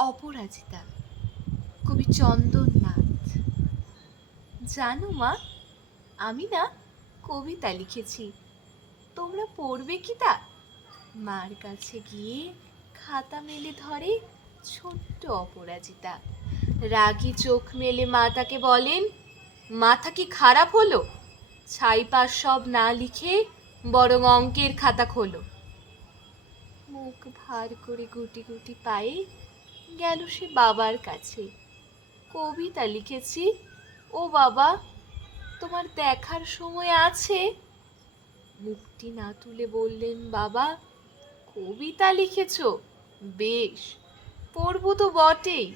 অপরাজিতা। কবি চন্দননাথ। জানো মা, আমি না কবিতা লিখেছি। তোমরা পড়বে কি তা? মার কাছে গিয়ে খাতা মেলে ধরে ছোট্ট অপরাজিতা। রাগী চোখ মেলে মা তাকে বলেন, মাথা কি খারাপ হলো? ছাইপাশ সব না লিখে বরং অঙ্কের খাতা খোলো। মুখ ভার করে গুটি গুটি পায়ে গেল সে বাবার কাছে। কবিতা লিখেছি, ও বাবা, তোমার দেখার সময় আছে? মুখটি না তুলে বললেন, বাবা, কবিতা লিখেছ? বেশ, পড়ব তো বটেই।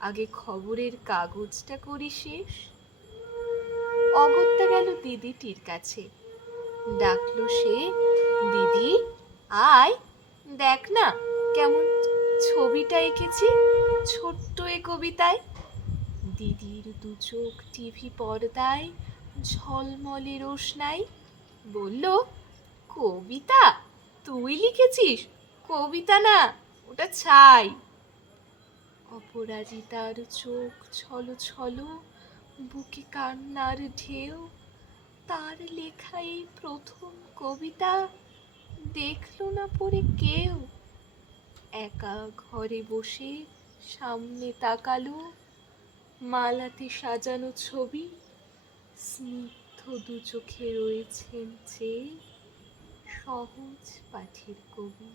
আগে খবরের কাগজটা করি শেষ। অগত্যা গেল দিদিটির কাছে। ডাকলো সে, দিদি, আয়, দেখ না কেমন ছবিটা এঁকেছি, ছোট্ট এ কবিতায়। দিদির দু চোখ টিভি পর্দায়, ঝলমলে রোশনাই বলল, কবিতা, তুই লিখেছিস? কবিতা না, ওটা ছাই। অপরাজিতার চোখ ছলো ছলো, বুকে কান্নার ঢেউ। তার লেখা এই প্রথম কবিতা, দেখল না পড়ে কেউ। একা ঘরে বসে সামনে তাকালো মালাতে সাজানো ছবি, স্নিগ্ধ দু চোখে রয়েছেন চেয়ে সহজ পাঠের কবি।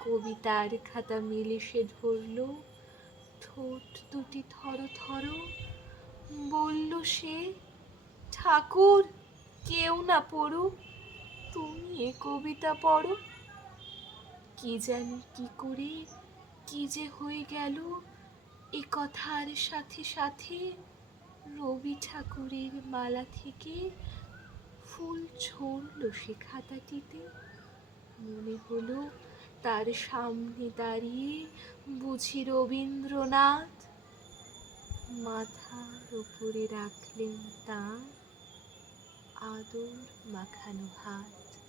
কবিতার খাতা মেলে সে ধরলো, ঠোঁট দুটি থর থর, বলল সে, ঠাকুর, কেউ না পড়ুক, তুমি এ কবিতা পড়ো। কি জানি কি করে, কি যে হয়ে গেল, এ কথার সাথে সাথে রবি ঠাকুরের মালা থেকে ফুল ছড়ল সে খাতাটিতে। মনে হলো তার সামনে দাঁড়িয়ে বুঝি রবীন্দ্রনাথ মাথার উপরে রাখলেন তাঁর আদর মাখানো হাত।